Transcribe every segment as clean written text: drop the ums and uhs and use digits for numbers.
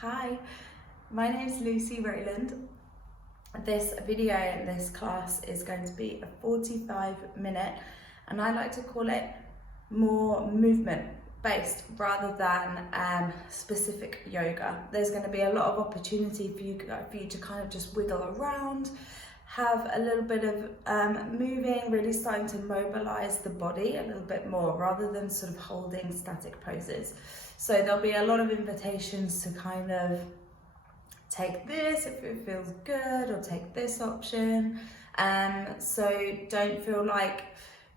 Hi, my name is Lucy Rowland. This video in this class is going to be a 45-minute, and I like to call it more movement based rather than specific yoga. There's going to be a lot of opportunity for you to kind of just wiggle around, have a little bit of moving, really starting to mobilise the body a little bit more rather than sort of holding static poses. So there'll be a lot of invitations to kind of take this if it feels good, or take this option. So don't feel like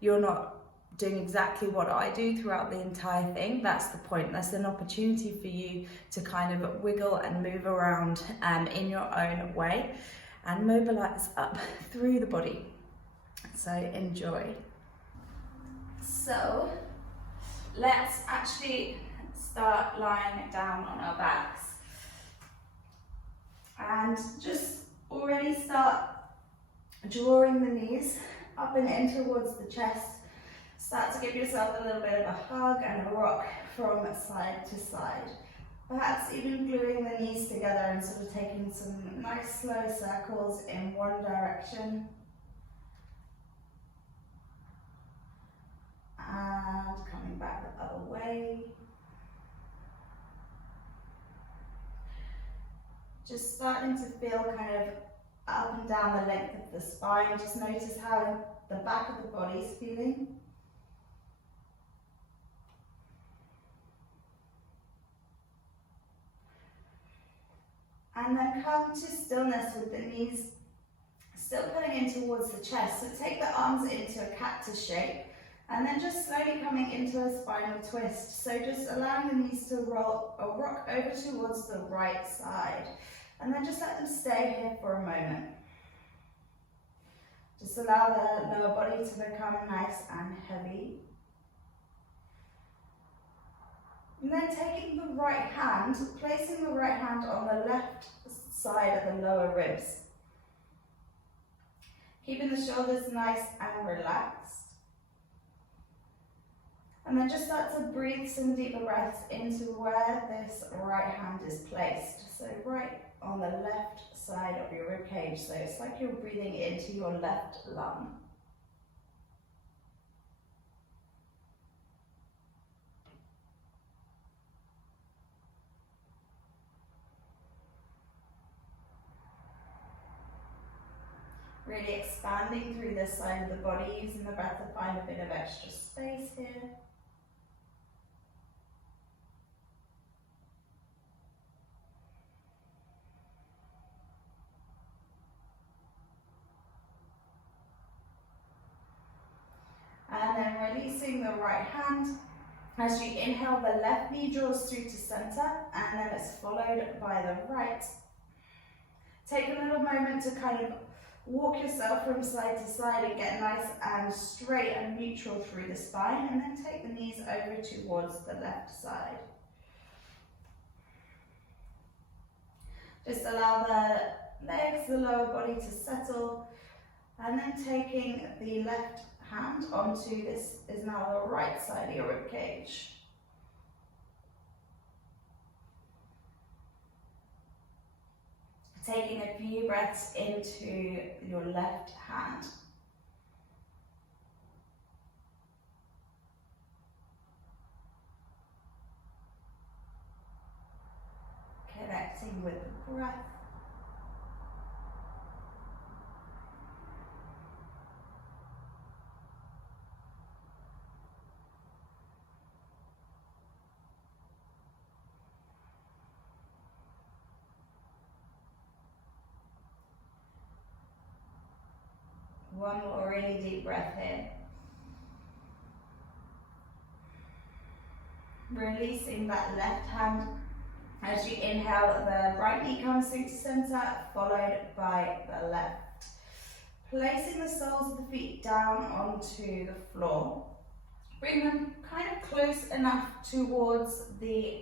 you're not doing exactly what I do throughout the entire thing. That's the point. That's an opportunity for you to kind of wiggle and move around in your own way and mobilise up through the body. So enjoy. So let's actually start lying down on our backs and just already start drawing the knees up and in towards the chest. Start to give yourself a little bit of a hug and a rock from side to side. Perhaps even gluing the knees together and sort of taking some nice slow circles in one direction. And coming back the other way. Just starting to feel kind of up and down the length of the spine. Just notice how the back of the body is feeling. And then come to stillness with the knees still pulling in towards the chest. So take the arms into a cactus shape and then just slowly coming into a spinal twist. So just allowing the knees to roll or rock over towards the right side. And then just let them stay here for a moment. Just allow the lower body to become nice and heavy. And then taking the right hand, placing the right hand on the left side of the lower ribs. Keeping the shoulders nice and relaxed. And then just start to breathe some deeper breaths into where this right hand is placed. So right on the left side of your rib cage. So it's like you're breathing into your left lung. Really expanding through this side of the body, using the breath to find a bit of extra space here. And then releasing the right hand. As you inhale, the left knee draws through to center, and then it's followed by the right. Take a little moment to kind of walk yourself from side to side and get nice and straight and neutral through the spine, and then take the knees over towards the left side. Just allow the legs, the lower body to settle, and then taking the left hand onto this is now the right side of your rib cage. Taking a few breaths into your left hand. Connecting with the breath. One more really deep breath here. Releasing that left hand. As you inhale, the right knee comes through to center, followed by the left. Placing the soles of the feet down onto the floor. Bring them kind of close enough towards the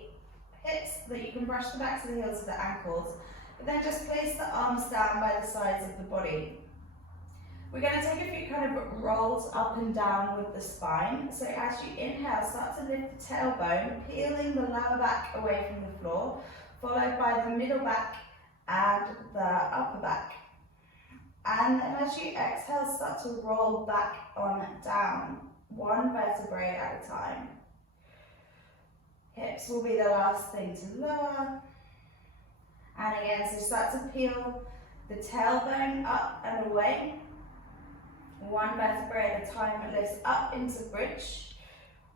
hips that you can brush the backs of the heels of the ankles. But then just place the arms down by the sides of the body. We're going to take a few kind of rolls up and down with the spine. So as you inhale, start to lift the tailbone, peeling the lower back away from the floor, followed by the middle back and the upper back. And then as you exhale, start to roll back on down, one vertebrae at a time. Hips will be the last thing to lower. And again, so start to peel the tailbone up and away. One vertebrae at a time, it lifts up into bridge.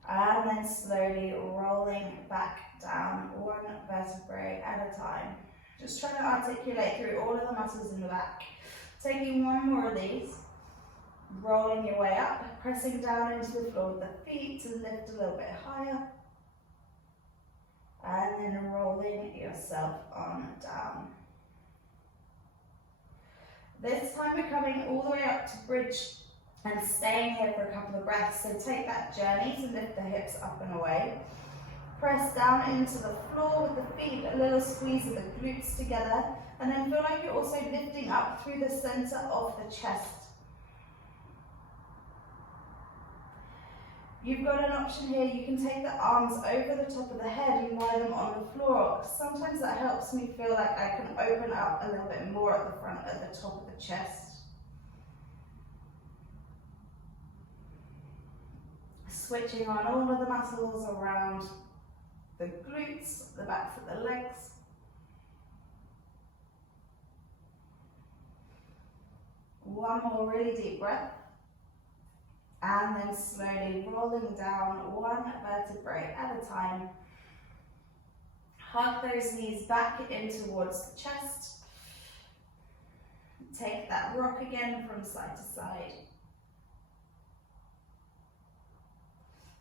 And then slowly rolling back down, one vertebrae at a time. Just trying to articulate through all of the muscles in the back. Taking one more of these, rolling your way up, pressing down into the floor with the feet to lift a little bit higher. And then rolling yourself on down. This time we're coming all the way up to bridge and staying here for a couple of breaths. So take that journey to lift the hips up and away. Press down into the floor with the feet, a little squeeze of the glutes together, and then feel like you're also lifting up through the center of the chest. You've got an option here, you can take the arms over the top of the head and lie them on the floor. Sometimes that helps me feel like I can open up a little bit more at the front, at the top of the chest. Switching on all of the muscles around the glutes, the backs of the legs. One more really deep breath. And then slowly rolling down one vertebrae at a time. Hug those knees back in towards the chest. Take that rock again from side to side.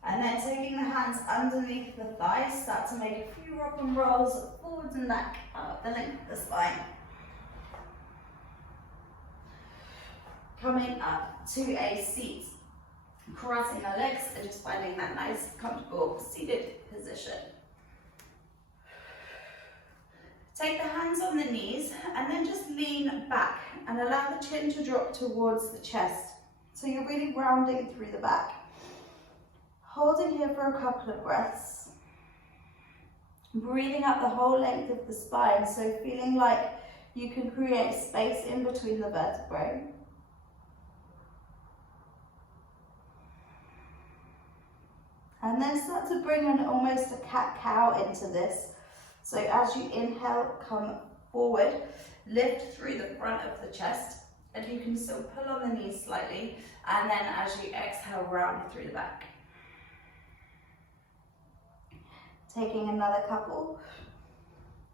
And then taking the hands underneath the thighs, start to make a few rock and rolls forwards and back up the length of the spine. Coming up to a seat, crossing the legs and just finding that nice, comfortable seated position. Take the hands on the knees and then just lean back and allow the chin to drop towards the chest. So you're really rounding through the back. Holding here for a couple of breaths. Breathing up the whole length of the spine, so feeling like you can create space in between the vertebrae. And then start to bring in almost a cat-cow into this. So as you inhale, come forward, lift through the front of the chest, and you can still pull on the knees slightly, and then as you exhale, round through the back. Taking another couple,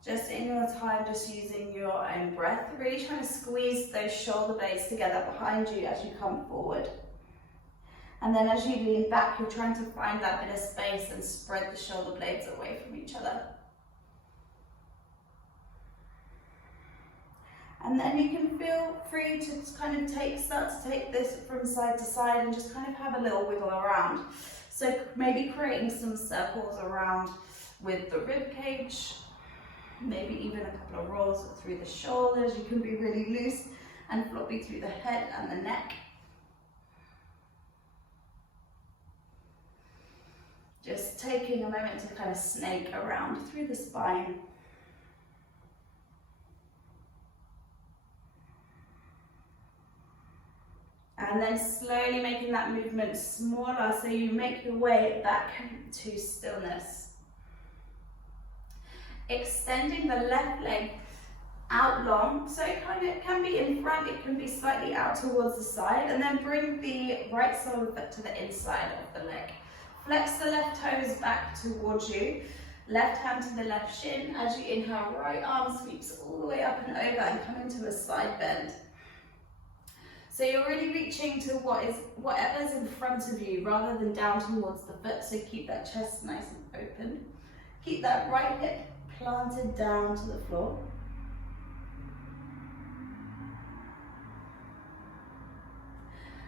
just in your time, just using your own breath, really trying to squeeze those shoulder blades together behind you as you come forward. And then as you lean back, you're trying to find that bit of space and spread the shoulder blades away from each other. And then you can feel free to just kind of start to take this from side to side and just kind of have a little wiggle around. So maybe creating some circles around with the rib cage, maybe even a couple of rolls through the shoulders. You can be really loose and floppy through the head and the neck. Just taking a moment to kind of snake around through the spine. And then slowly making that movement smaller so you make your way back to stillness. Extending the left leg out long, so it can be in front, it can be slightly out towards the side, and then bring the right sole of the foot to the inside of the leg. Flex the left toes back towards you, left hand to the left shin. As you inhale, right arm sweeps all the way up and over and come into a side bend. So you're really reaching to whatever's in front of you rather than down towards the foot, so keep that chest nice and open. Keep that right hip planted down to the floor.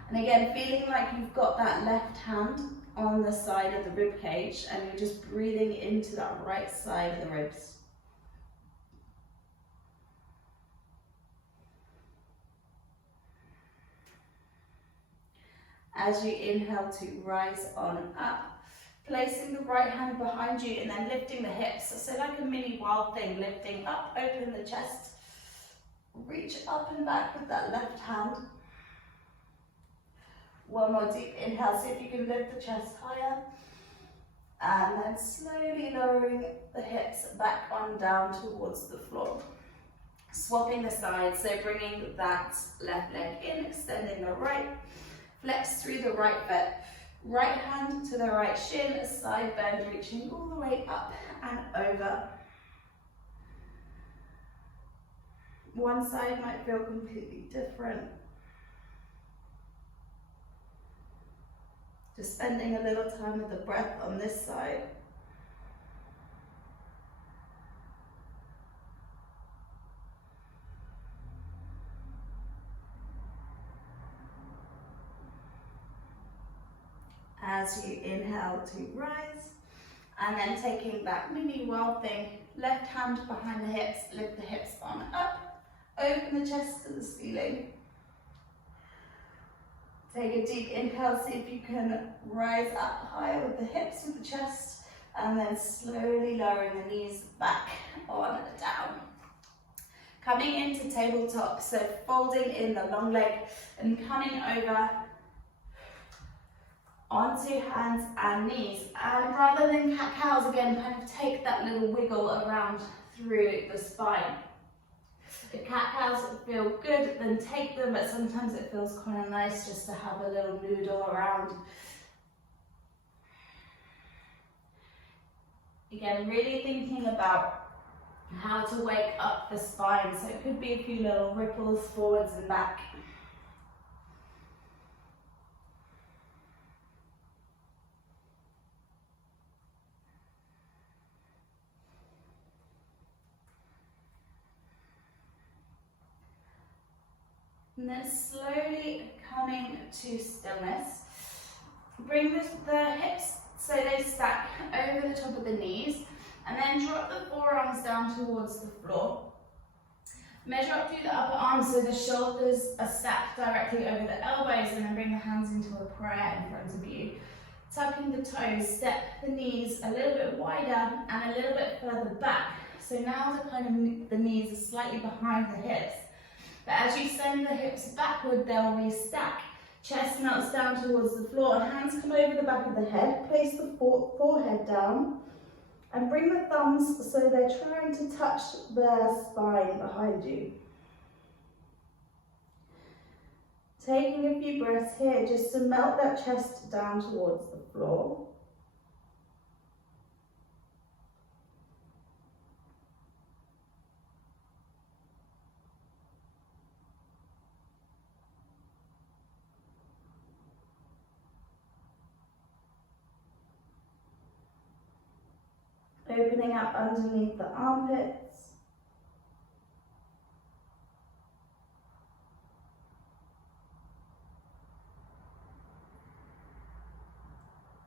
And again, feeling like you've got that left hand on the side of the rib cage and you're just breathing into that right side of the ribs. As you inhale to rise on up, Placing the right hand behind you and then lifting the hips. So like a mini wild thing, lifting up, open the chest. Reach up and back with that left hand. One more deep inhale, see if you can lift the chest higher. And then slowly lowering the hips back on down towards the floor. Swapping the sides, so bringing that left leg in, extending the right. Flex through the right foot. Right hand to the right shin, side bend, reaching all the way up and over. One side might feel completely different. Just spending a little time with the breath on this side. As you inhale to rise, and then taking that mini wild thing, left hand behind the hips, lift the hips on up, open the chest to the ceiling. Take a deep inhale, see if you can rise up higher with the hips, with the chest, and then slowly lowering the knees back on down. Coming into tabletop, so folding in the long leg and coming over onto hands and knees. And rather than cat-cows, again, kind of take that little wiggle around through the spine. If cat-cows feel good, then take them, but sometimes it feels kind of nice just to have a little noodle around. Again, really thinking about how to wake up the spine. So it could be a few little ripples forwards and back. And then slowly coming to stillness. Bring the hips so they stack over the top of the knees, and then drop the forearms down towards the floor. Measure up through the upper arms so the shoulders are stacked directly over the elbows, and then bring the hands into a prayer in front of you. Tucking the toes, step the knees a little bit wider and a little bit further back. So now the knees are slightly behind the hips. But as you send the hips backward, they'll restack. Chest melts down towards the floor, hands come over the back of the head, place the forehead down, and bring the thumbs so they're trying to touch the spine behind you. Taking a few breaths here just to melt that chest down towards the floor. Opening up underneath the armpits.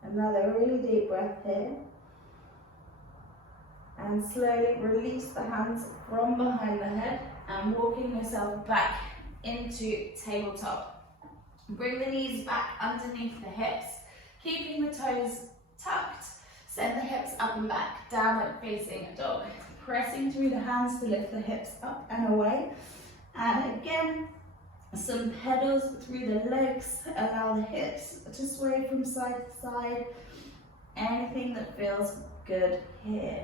Another really deep breath here. And slowly release the hands from behind the head and walking yourself back into tabletop. Bring the knees back underneath the hips, keeping the toes tucked. Send the hips up and back, downward facing dog. Pressing through the hands to lift the hips up and away. And again, some pedals through the legs. Allow the hips to sway from side to side. Anything that feels good here.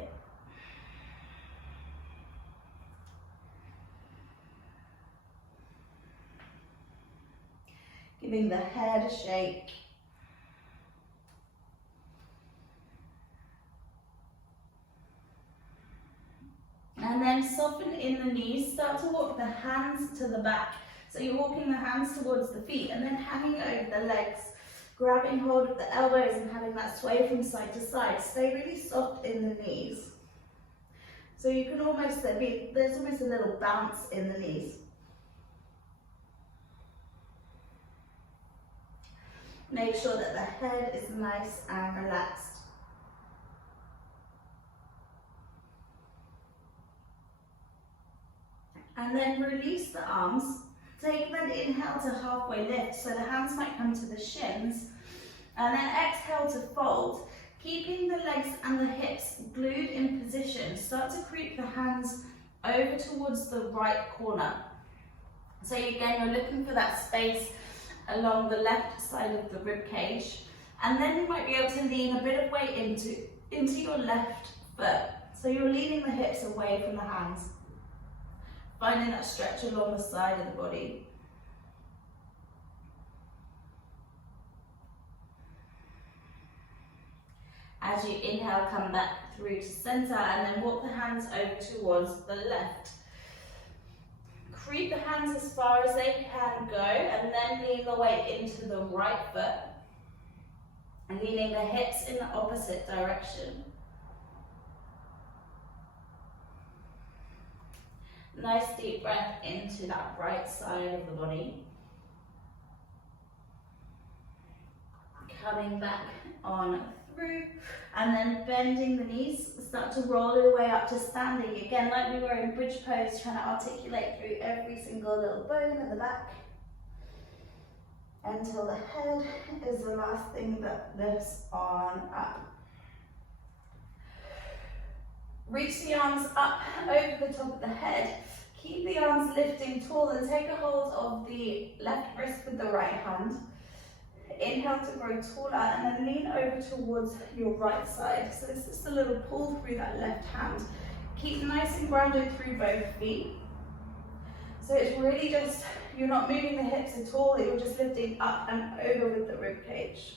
Giving the head a shake. And then soften in the knees, start to walk the hands to the back. So you're walking the hands towards the feet and then hanging over the legs, grabbing hold of the elbows and having that sway from side to side. Stay really soft in the knees. So you can almost, there's almost a little bounce in the knees. Make sure that the head is nice and relaxed. And then release the arms. Take that inhale to halfway lift, so the hands might come to the shins. And then exhale to fold. Keeping the legs and the hips glued in position, start to creep the hands over towards the right corner. So again, you're looking for that space along the left side of the rib cage, and then you might be able to lean a bit of weight into your left foot. So you're leaning the hips away from the hands, finding that stretch along the side of the body. As you inhale, come back through to center, and then walk the hands over towards the left. Creep the hands as far as they can go, and then lean the weight into the right foot, and leaning the hips in the opposite direction. Nice deep breath into that right side of the body. Coming back on through, and then bending the knees, start to roll your way up to standing. Again, like we were in bridge pose, trying to articulate through every single little bone in the back, until the head is the last thing that lifts on up. Reach the arms up over the top of the head. Keep the arms lifting tall, and take a hold of the left wrist with the right hand. Inhale to grow taller, and then lean over towards your right side. So it's just a little pull through that left hand. Keep nice and grounded through both feet. So it's really just, you're not moving the hips at all, you're just lifting up and over with the rib cage.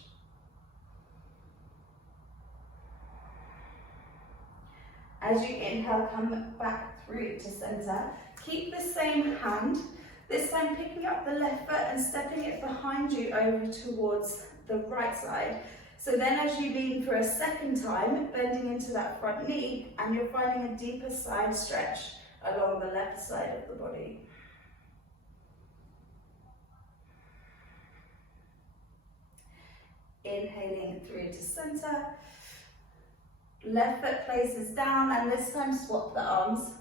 As you inhale, come back through to center. Keep the same hand, this time picking up the left foot and stepping it behind you over towards the right side. So then as you lean for a second time, bending into that front knee, and you're finding a deeper side stretch along the left side of the body. Inhaling through to center. Left foot places down, and this time swap the arms.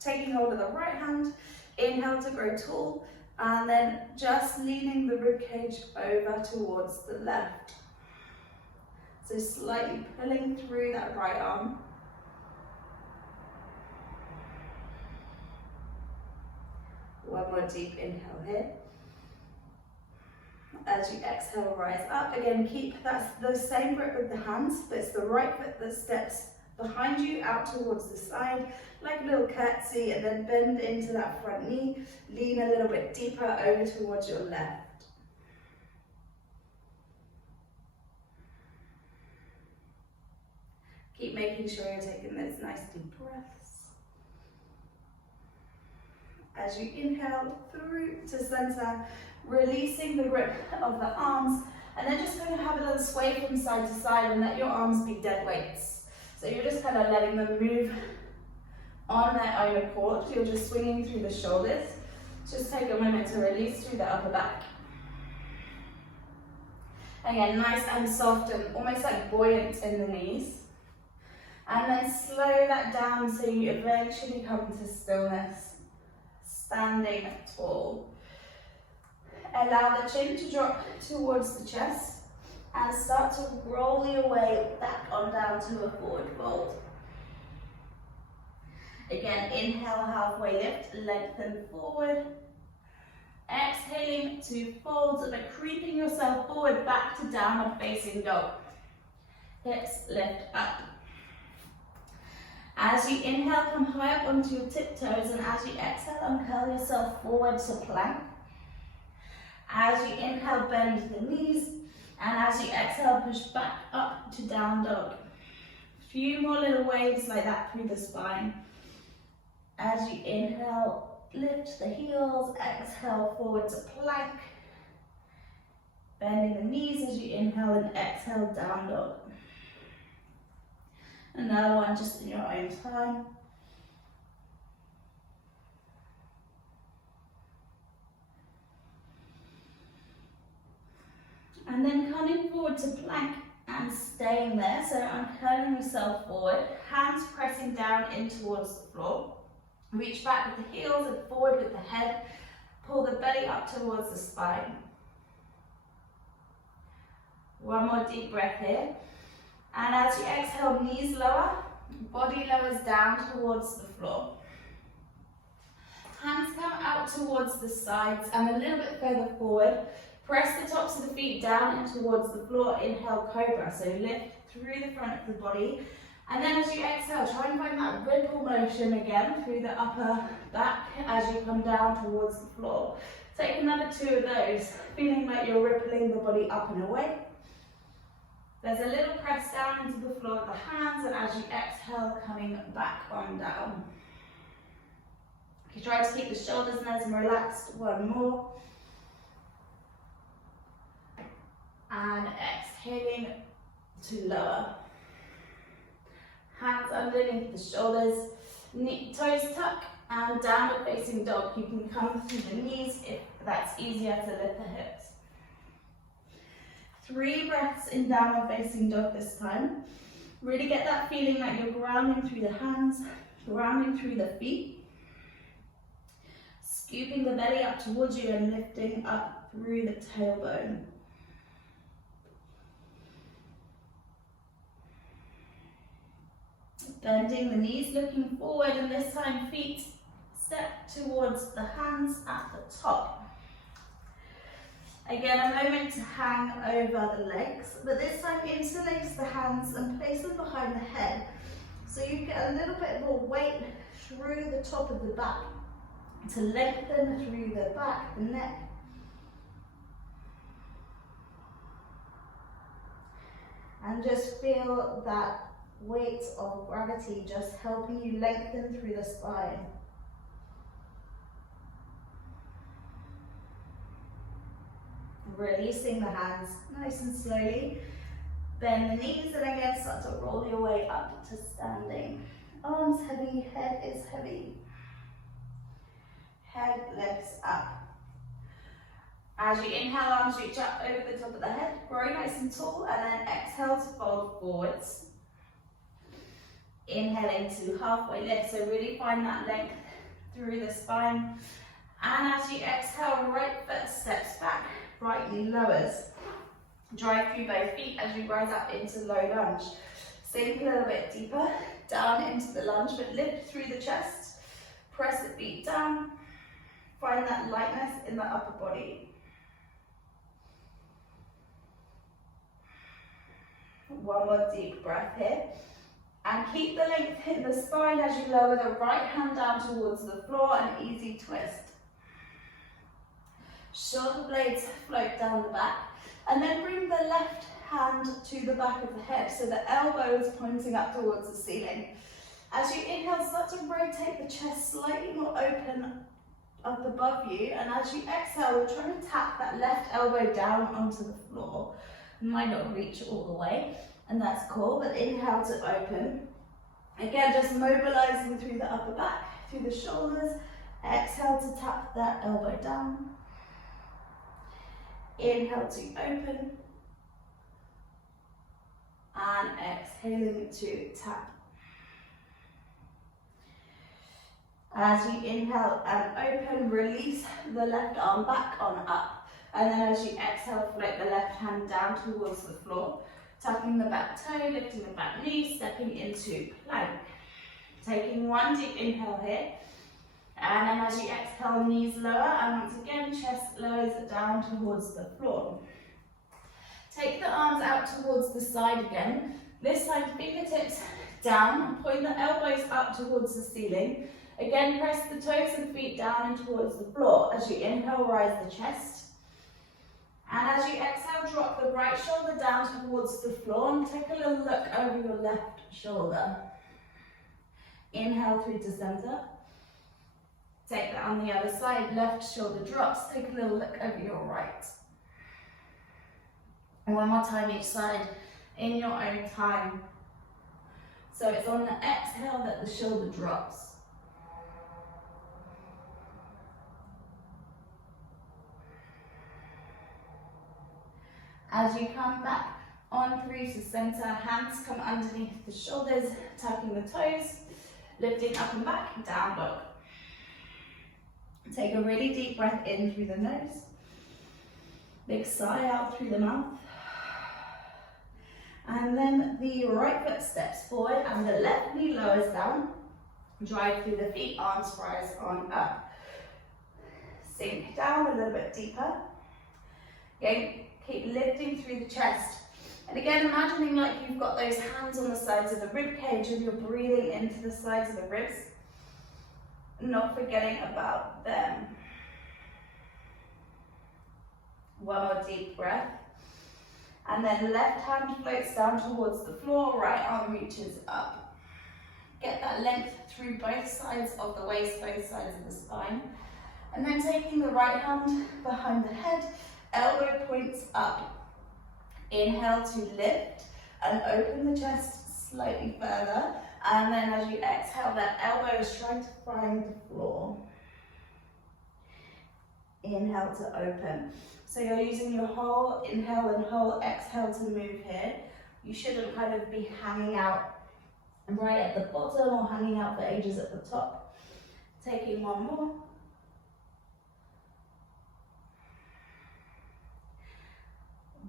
Taking hold of the right hand, inhale to grow tall, and then just leaning the ribcage over towards the left. So slightly pulling through that right arm. One more deep inhale here. As you exhale, rise up. Again, keep that the same grip with the hands, but it's the right foot that steps behind you out towards the side, like a little curtsy, and then bend into that front knee. Lean a little bit deeper over towards your left. Keep making sure you're taking those nice deep breaths. As you inhale through to center, releasing the grip of the arms, and then just going to have a little sway from side to side and let your arms be dead weights. So you're just kind of letting them move on their own accord. You're just swinging through the shoulders. Just take a moment to release through the upper back. Again, nice and soft and almost like buoyant in the knees. And then slow that down so you eventually come to stillness, standing tall. Allow the chin to drop towards the chest and start to roll your way back on down to a forward fold. Again, inhale, halfway lift, lengthen forward. Exhaling to fold, but creeping yourself forward back to downward facing dog. Hips lift up. As you inhale, come high up onto your tiptoes, and as you exhale, uncurl yourself forward to plank. As you inhale, bend the knees, and as you exhale, push back up to down dog. A few more little waves like that through the spine. As you inhale, lift the heels, exhale forward to plank. Bending the knees as you inhale and exhale, down dog. Another one just in your own time. And then coming forward to plank and staying there. So uncurling yourself forward, hands pressing down in towards the floor. Reach back with the heels and forward with the head. Pull the belly up towards the spine. One more deep breath here. And as you exhale, knees lower, body lowers down towards the floor. Hands come out towards the sides and a little bit further forward. Press the tops of the feet down and towards the floor. Inhale, cobra. So lift through the front of the body. And then as you exhale, try and find that ripple motion again through the upper back as you come down towards the floor. Take another 2 of those, feeling like you're rippling the body up and away. There's a little press down into the floor of the hands, and as you exhale, coming back on down. You try to keep the shoulders nice and relaxed. 1 more. And exhaling to lower. Hands underneath the shoulders, toes tuck, and downward facing dog. You can come through the knees if that's easier to lift the hips. 3 breaths in downward facing dog this time. Really get that feeling that you're grounding through the hands, grounding through the feet. Scooping the belly up towards you and lifting up through the tailbone. Bending the knees, looking forward, and this time feet step towards the hands at the top. Again, a moment to hang over the legs, but this time interlace the hands and place them behind the head. So you get a little bit more weight through the top of the back to lengthen through the back, the neck. And just feel that weight of gravity just helping you lengthen through the spine. Releasing the hands nice and slowly. Bend the knees and again start to roll your way up to standing. Arms heavy, head is heavy. Head lifts up. As you inhale, arms reach up over the top of the head, grow nice and tall, and then exhale to fold forwards. Inhaling to halfway lift, so really find that length through the spine. And as you exhale, right foot steps back, right knee lowers. Drive through both feet as you rise up into low lunge. Sink a little bit deeper, down into the lunge, but lift through the chest. Press the feet down. Find that lightness in the upper body. 1 more deep breath here. And keep the length in the spine as you lower the right hand down towards the floor, an easy twist. Shoulder blades float down the back, and then bring the left hand to the back of the head, so the elbow is pointing up towards the ceiling. As you inhale, start to rotate the chest slightly more open up above you, and as you exhale, we're trying to tap that left elbow down onto the floor. You might not reach all the way, and that's cool, but inhale to open. Again, just mobilizing through the upper back, through the shoulders. Exhale to tap that elbow down. Inhale to open. And exhaling to tap. As you inhale and open, release the left arm back on up. And then as you exhale, float the left hand down towards the floor. Tucking the back toe, lifting the back knee, stepping into plank. Taking 1 deep inhale here. And then as you exhale, knees lower, and once again, chest lowers down towards the floor. Take the arms out towards the side again. This time, fingertips down, point the elbows up towards the ceiling. Again, press the toes and feet down and towards the floor. As you inhale, rise the chest. And as you exhale, drop the right shoulder down towards the floor and take a little look over your left shoulder. Inhale through to center. Take that on the other side, left shoulder drops. Take a little look over your right. And 1 more time each side in your own time. So it's on the exhale that the shoulder drops. As you come back on through to center, hands come underneath the shoulders, tucking the toes, lifting up and back, down dog. Take a really deep breath in through the nose, big sigh out through the mouth. And then the right foot steps forward and the left knee lowers down. Drive through the feet, arms rise on up. Sink down a little bit deeper. Again, keep lifting through the chest. And again, imagining like you've got those hands on the sides of the rib cage and you're breathing into the sides of the ribs. Not forgetting about them. One more deep breath. And then left hand floats down towards the floor, right arm reaches up. Get that length through both sides of the waist, both sides of the spine. And then taking the right hand behind the head, elbow points up. Inhale to lift and open the chest slightly further. And then as you exhale, that elbow is trying to find the floor. Inhale to open. So you're using your whole inhale and whole exhale to move here. You shouldn't kind of be hanging out right at the bottom or hanging out for ages at the top. Taking one more.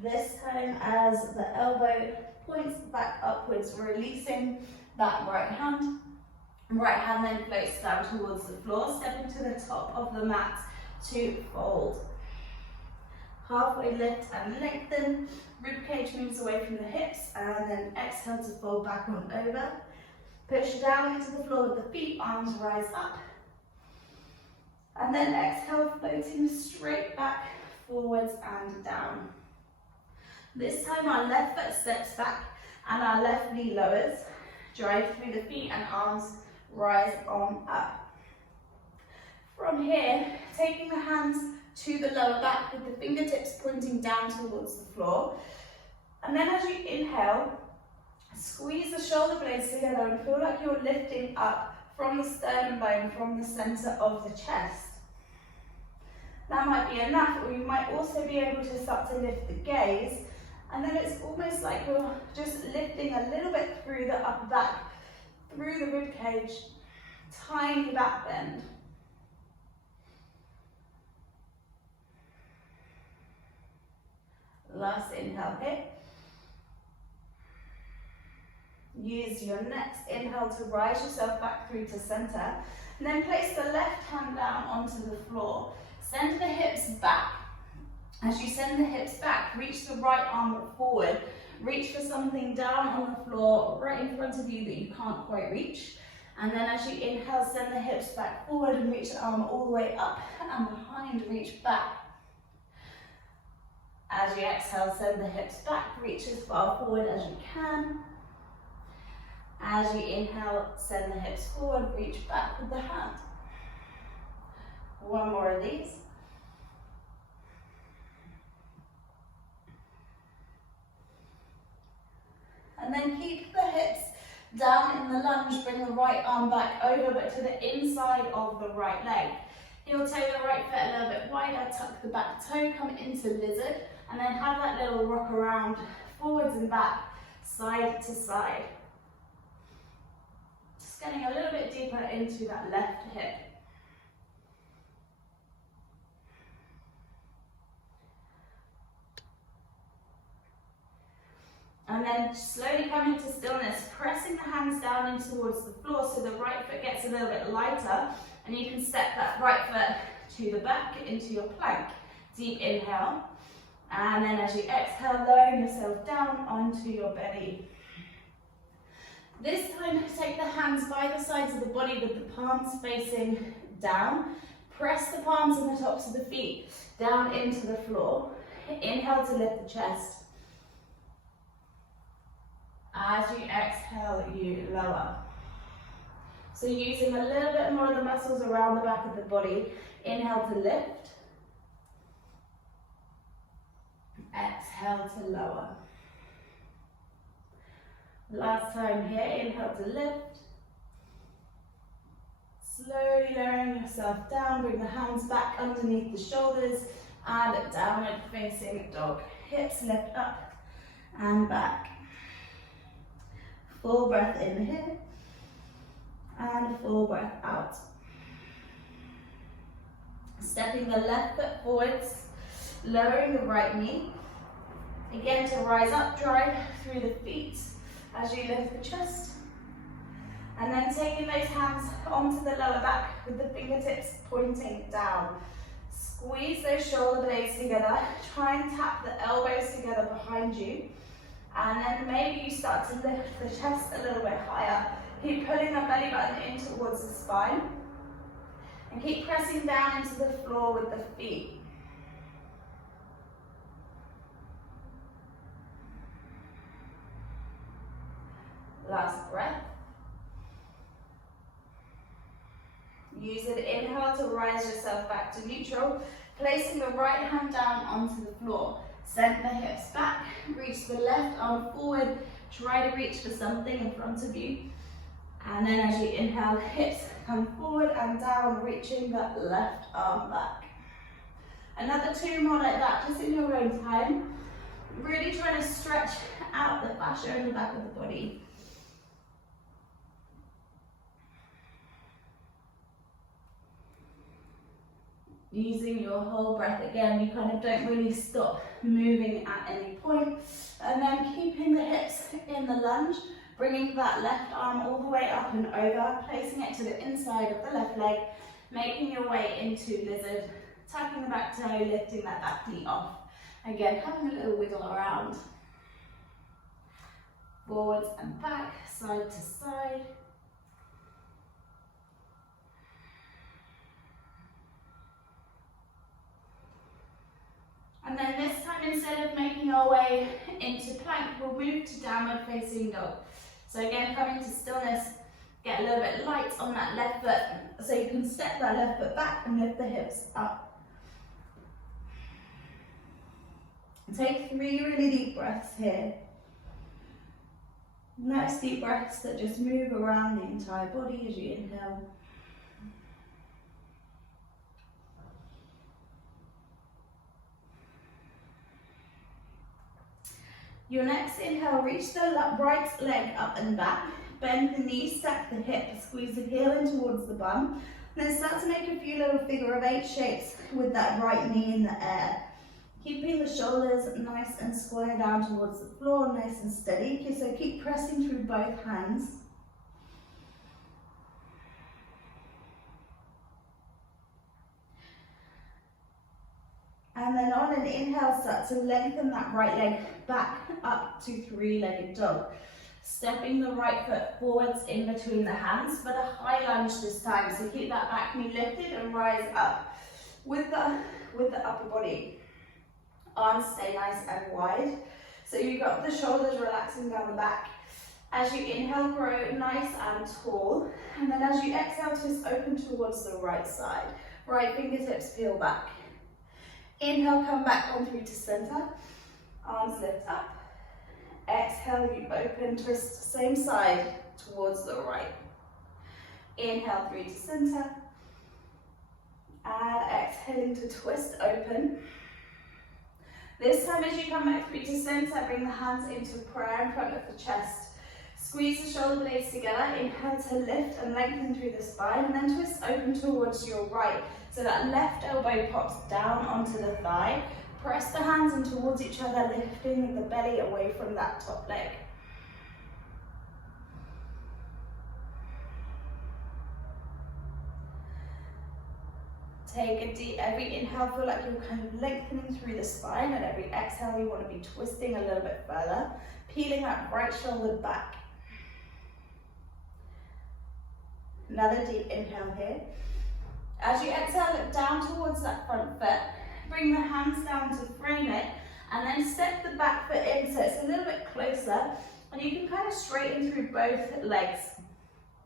This time as the elbow points back upwards, releasing that right hand. Right hand then floats down towards the floor, stepping to the top of the mat to fold. Halfway lift and lengthen, ribcage moves away from the hips, and then exhale to fold back on over. Push down into the floor with the feet, arms rise up. And then exhale, floating straight back, forwards and down. This time our left foot steps back and our left knee lowers. Drive through the feet and arms rise on up. From here, taking the hands to the lower back with the fingertips pointing down towards the floor. And then as you inhale, squeeze the shoulder blades together and feel like you're lifting up from the sternum bone, from the center of the chest. That might be enough, or you might also be able to start to lift the gaze. And then it's almost like you're just lifting a little bit through the upper back, through the rib cage, tiny back bend. Last inhale here. Use your next inhale to rise yourself back through to center. And then place the left hand down onto the floor. Send the hips back. As you send the hips back, reach the right arm forward. Reach for something down on the floor right in front of you that you can't quite reach. And then as you inhale, send the hips back forward and reach the arm all the way up and behind, reach back. As you exhale, send the hips back, reach as far forward as you can. As you inhale, send the hips forward, reach back with the hand. One more of these. And then keep the hips down in the lunge, bring the right arm back over, but to the inside of the right leg. Heel toe the right foot a little bit wider, tuck the back toe, come into lizard, and then have that little rock around, forwards and back, side to side. Just getting a little bit deeper into that left hip. And then slowly coming to stillness, pressing the hands down in towards the floor so the right foot gets a little bit lighter, and you can step that right foot to the back into your plank. Deep inhale, and then as you exhale, lowering yourself down onto your belly. This time, take the hands by the sides of the body with the palms facing down. Press the palms and the tops of the feet down into the floor. Inhale to lift the chest. As you exhale, you lower. So using a little bit more of the muscles around the back of the body. Inhale to lift. Exhale to lower. Last time here, inhale to lift. Slowly lowering yourself down, bring the hands back underneath the shoulders and downward facing dog. Hips lift up and back. Full breath in here and full breath out. Stepping the left foot forwards, lowering the right knee. Again, to rise up, drive through the feet as you lift the chest. And then taking those hands onto the lower back with the fingertips pointing down. Squeeze those shoulder blades together. Try and tap the elbows together behind you. And then maybe you start to lift the chest a little bit higher. Keep pulling the belly button in towards the spine. And keep pressing down into the floor with the feet. Last breath. Use an inhale to rise yourself back to neutral, placing the right hand down onto the floor. Send the hips back, reach the left arm forward, try to reach for something in front of you. And then as you inhale, hips come forward and down, reaching that left arm back. Another 2 more like that, just in your own time. Really trying to stretch out the fascia in the back of the body. Using your whole breath again, you kind of don't really stop moving at any point. And then keeping the hips in the lunge, bringing that left arm all the way up and over, placing it to the inside of the left leg, making your way into lizard, tucking the back toe, lifting that back knee off. Again, having a little wiggle around. Forwards and back, side to side. And then this time, instead of making our way into plank, we'll move to downward facing dog. So again, coming to stillness, get a little bit light on that left foot. So you can step that left foot back and lift the hips up. Take 3 really deep breaths here. Nice deep breaths that just move around the entire body as you inhale. Your next inhale, reach the right leg up and back, bend the knee, stack the hip, squeeze the heel in towards the bum, then start to make a few little figure of 8 shapes with that right knee in the air. Keeping the shoulders nice and square down towards the floor, nice and steady, so keep pressing through both hands. And then on an inhale, start to lengthen that right leg back up to 3-legged dog. Stepping the right foot forwards in between the hands, but a high lunge this time. So keep that back knee lifted and rise up with the upper body. Arms stay nice and wide. So you've got the shoulders relaxing down the back. As you inhale, grow nice and tall. And then as you exhale, twist open towards the right side. Right fingertips peel back. Inhale, come back on through to center. Arms lift up. Exhale, you open, twist same side towards the right. Inhale, through to center. And exhaling to twist open. This time as you come back through to center, bring the hands into prayer in front of the chest. Squeeze the shoulder blades together. Inhale to lift and lengthen through the spine, and then twist open towards your right. So that left elbow pops down onto the thigh. Press the hands in towards each other, lifting the belly away from that top leg. Take a deep, every inhale, feel like you're kind of lengthening through the spine, and every exhale, you want to be twisting a little bit further, peeling that right shoulder back. Another deep inhale here. As you exhale, look down towards that front foot. Bring the hands down to frame it, and then step the back foot in so it's a little bit closer, and you can kind of straighten through both legs.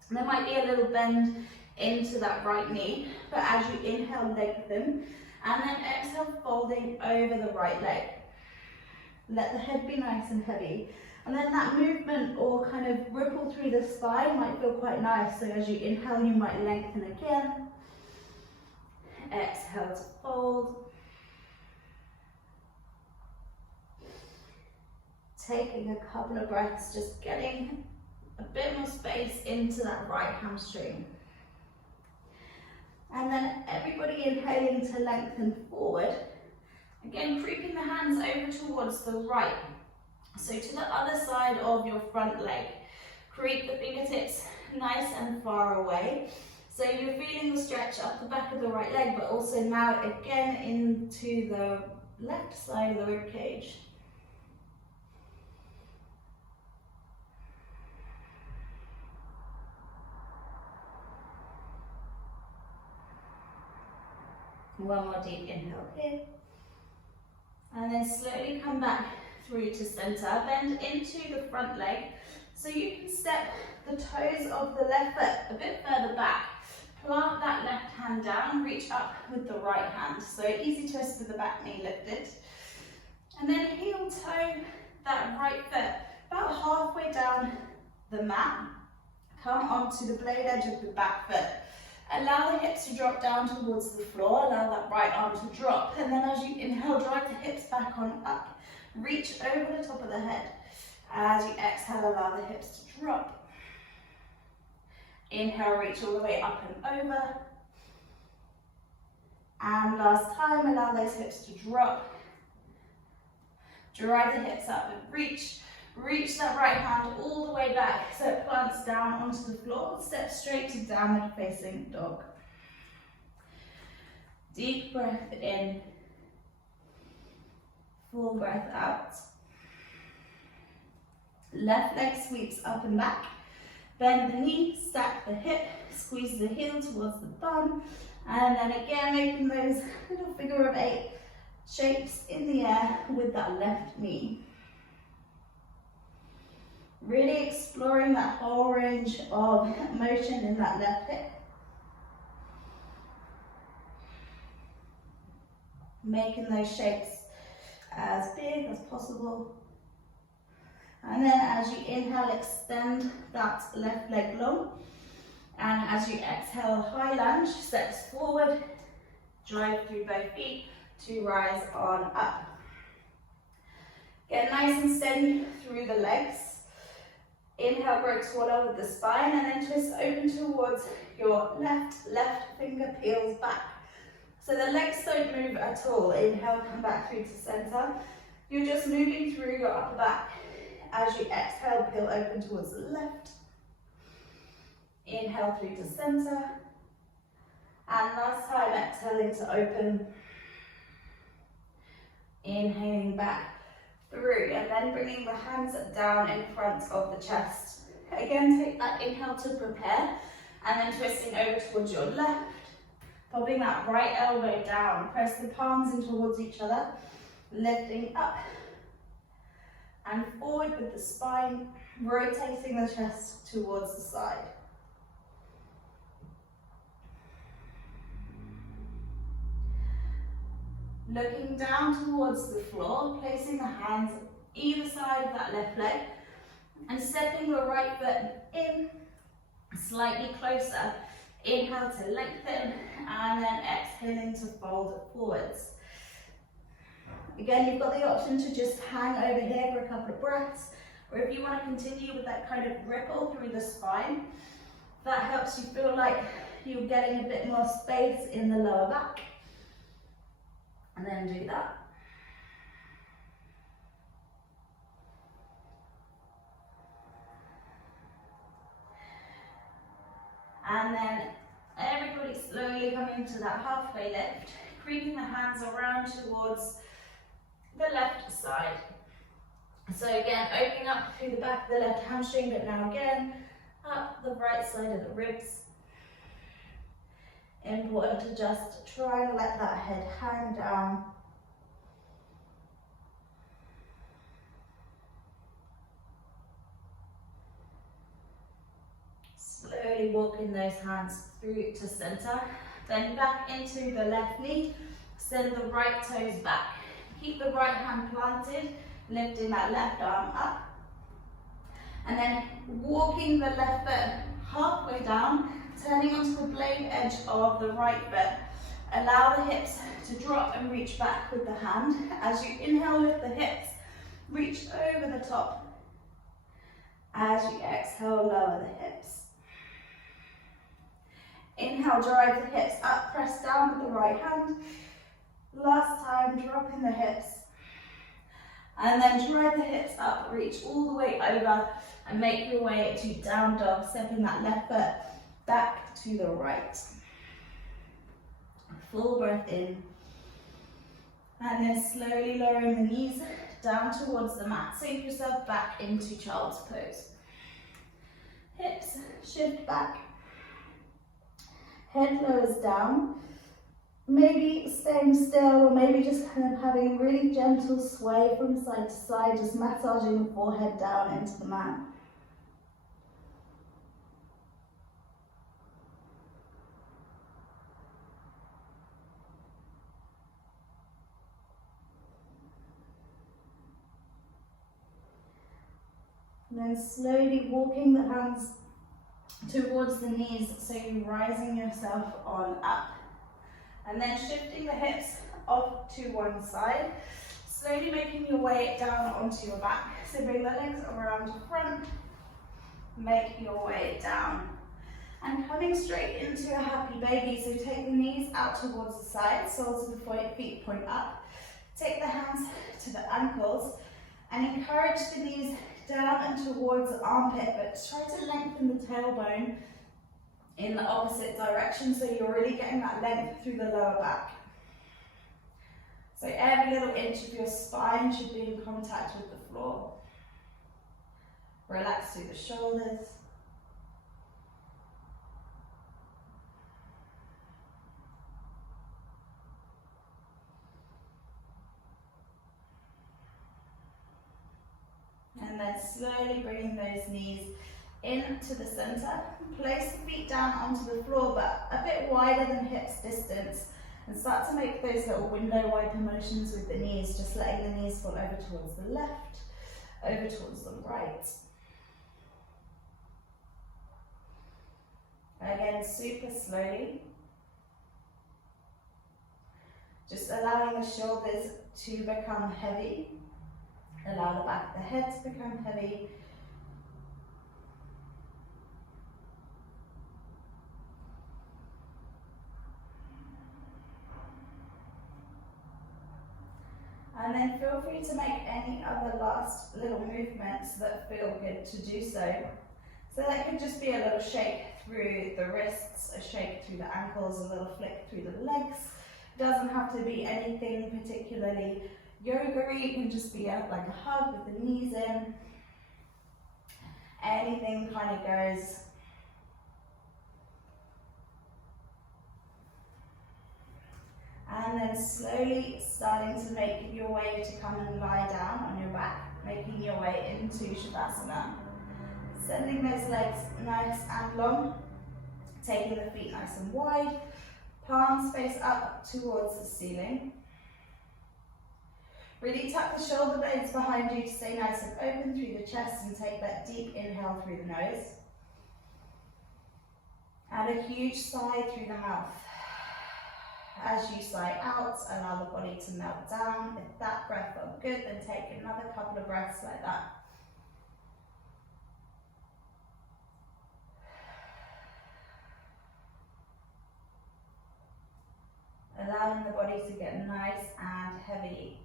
And there might be a little bend into that right knee, but as you inhale, lengthen, and then exhale, folding over the right leg. Let the head be nice and heavy. And then that movement or kind of ripple through the spine might feel quite nice. So as you inhale, you might lengthen again. Exhale to fold. Taking a couple of breaths, just getting a bit more space into that right hamstring. And then everybody inhaling to lengthen forward. Again, creeping the hands over towards the right. So to the other side of your front leg. Creep the fingertips nice and far away. So you're feeling the stretch up the back of the right leg, but also now again into the left side of the rib cage. One more deep inhale here. And then slowly come back through to center. Bend into the front leg. So you can step the toes of the left foot a bit further back. Plant that left hand down, reach up with the right hand. So easy twist with the back knee lifted. And then heel toe that right foot about halfway down the mat. Come onto the blade edge of the back foot. Allow the hips to drop down towards the floor. Allow that right arm to drop. And then as you inhale, drive the hips back on up. Reach over the top of the head. As you exhale, allow the hips to drop. Inhale, reach all the way up and over. And last time, allow those hips to drop. Drive the hips up and reach. Reach that right hand all the way back so it plants down onto the floor. Step straight to downward facing dog. Deep breath in. Full breath out. Left leg sweeps up and back. Bend the knee, stack the hip, squeeze the heel towards the bum. And then again, making those little figure of 8 shapes in the air with that left knee. Really exploring that whole range of motion in that left hip. Making those shapes as big as possible. And then as you inhale, extend that left leg long. And as you exhale, high lunge, steps forward, drive through both feet to rise on up. Get nice and steady through the legs. Inhale, grow taller with the spine, and then twist open towards your left finger peels back. So the legs don't move at all. Inhale, come back through to center. You're just moving through your upper back. As you exhale, peel open towards the left. Inhale through to center. And last time, exhaling to open. Inhaling back through, and then bringing the hands down in front of the chest. Again, take that inhale to prepare, and then twisting over towards your left. Popping that right elbow down. Press the palms in towards each other. Lifting up and forward with the spine, rotating the chest towards the side. Looking down towards the floor, placing the hands either side of that left leg and stepping your right foot in slightly closer. Inhale to lengthen and then exhaling to fold forwards. Again, you've got the option to just hang over here for a couple of breaths, or if you want to continue with that kind of ripple through the spine, that helps you feel like you're getting a bit more space in the lower back. And then do that. And then everybody slowly coming to that halfway lift, creeping the hands around towards the left side. So again, opening up through the back of the left hamstring, but now again, up the right side of the ribs. Important to just try and let that head hang down. Slowly walking those hands through to center. Then back into the left knee. Send the right toes back. Keep the right hand planted, lifting that left arm up. And then walking the left foot halfway down, turning onto the blade edge of the right foot. Allow the hips to drop and reach back with the hand. As you inhale, lift the hips, reach over the top. As you exhale, lower the hips. Inhale, drive the hips up, press down with the right hand. Last time, dropping the hips. And then drive the hips up, reach all the way over and make your way to down dog, stepping that left foot back to the right. Full breath in. And then slowly lowering the knees down towards the mat. Sink yourself back into child's pose. Hips shift back. Head lowers down. Maybe staying still, or maybe just kind of having a really gentle sway from side to side, just massaging the forehead down into the mat. And then slowly walking the hands towards the knees, so you're rising yourself on up. And then shifting the hips off to one side, slowly making your way down onto your back. So bring the legs around the front, make your way down. And coming straight into a happy baby, so take the knees out towards the side, soles of the feet point up. Take the hands to the ankles and encourage the knees down and towards the armpit, but try to lengthen the tailbone in the opposite direction, so you're really getting that length through the lower back. So every little inch of your spine should be in contact with the floor. Relax through the shoulders. And then slowly bringing those knees into the center. Place the feet down onto the floor, but a bit wider than hips distance. And start to make those little window wiper motions with the knees, just letting the knees fall over towards the left, over towards the right. Again, super slowly. Just allowing the shoulders to become heavy. Allow the back of the head to become heavy. And then feel free to make any other last little movements that feel good to do so. So that could just be a little shake through the wrists, a shake through the ankles, a little flick through the legs. It doesn't have to be anything particularly yoga-y, it can just be like a hug with the knees in. Anything kind of goes. And then slowly starting to make your way to come and lie down on your back, making your way into Shavasana. Sending those legs nice and long, taking the feet nice and wide, palms face up towards the ceiling. Really tuck the shoulder blades behind you to stay nice and open through the chest, and take that deep inhale through the nose. And a huge sigh through the mouth. As you sigh out, allow the body to melt down. If that breath felt good, then take another couple of breaths like that. Allowing the body to get nice and heavy.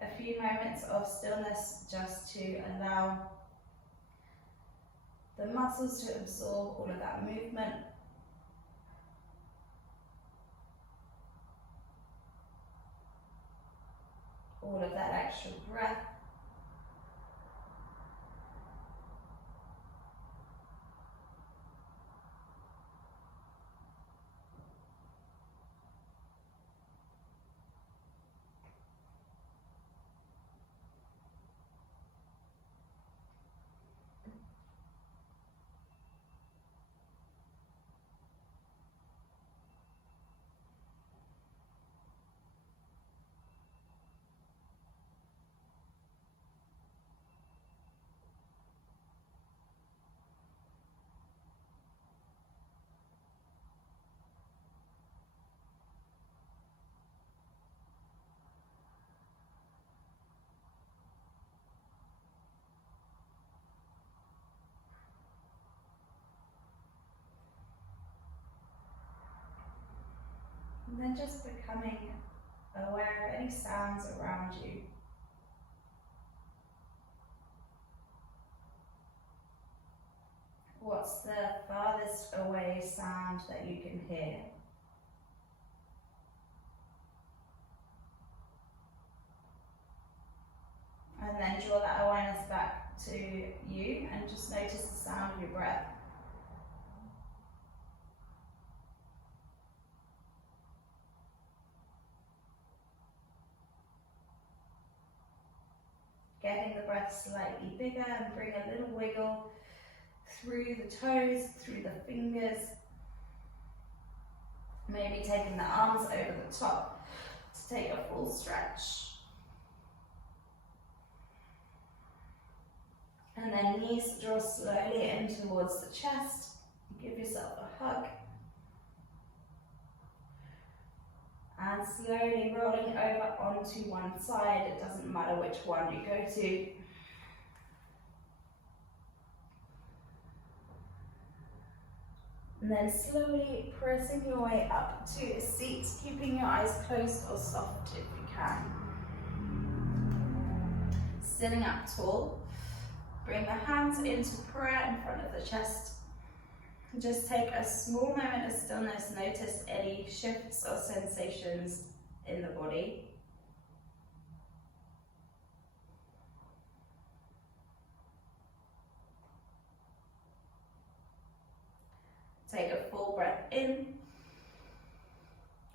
A few moments of stillness just to allow the muscles to absorb all of that movement. All of that extra breath. then just becoming aware of any sounds around you. What's the farthest away sound that you can hear? And then draw that awareness back to you and just notice the sound of your breath. Getting the breath slightly bigger and bring a little wiggle through the toes, through the fingers. Maybe taking the arms over the top to take a full stretch. And then knees draw slowly in towards the chest. Give yourself a hug. And slowly rolling over onto one side. It doesn't matter which one you go to. And then slowly pressing your way up to a seat, keeping your eyes closed or soft if you can. Sitting up tall. Bring the hands into prayer in front of the chest. Just take a small moment of stillness. Notice any shifts or sensations in the body. Take a full breath in.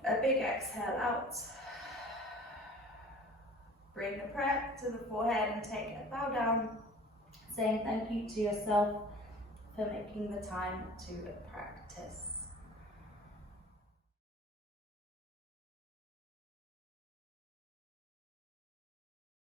A big exhale out. Bring the prayer to the forehead and take a bow down, saying thank you to yourself for making the time to practice.